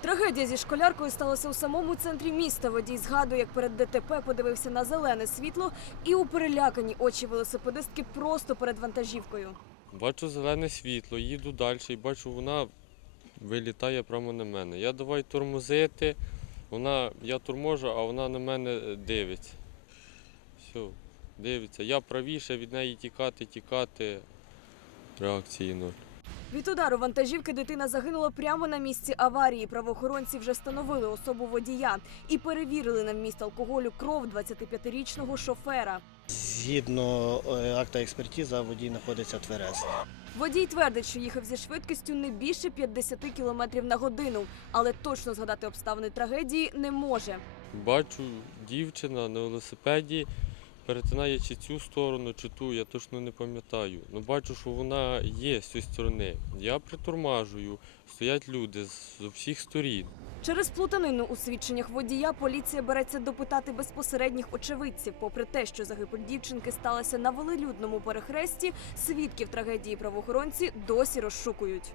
Трагедія зі школяркою сталася у самому центрі міста. Водій згадує, як перед ДТП подивився на зелене світло, і у перелякані очі велосипедистки просто перед вантажівкою. Бачу зелене світло, їду далі і бачу, вона вилітає прямо на мене. Я давай тормозити, вона, я торможу, а вона на мене дивиться. Все, дивиться. Я правіше від неї тікати, тікати. Реакції нуль. Від удару вантажівки дитина загинула прямо на місці аварії. Правоохоронці вже встановили особу водія і перевірили на вміст алкоголю кров 25-річного шофера. Згідно е, акта експертиза, водій знаходиться тверезий. Водій твердить, що їхав зі швидкістю не більше 50 км на годину, але точно згадати обставини трагедії не може. Бачу, дівчина на велосипеді перетинає чи цю сторону, чи ту, я точно не пам'ятаю. Ну бачу, що вона є з цієї сторони. Я притормажую, стоять люди з усіх сторін. Через плутанину у свідченнях водія поліція береться допитати безпосередніх очевидців. Попри те, що загибель дівчинки сталася на велелюдному перехресті, свідків трагедії правоохоронці досі розшукують.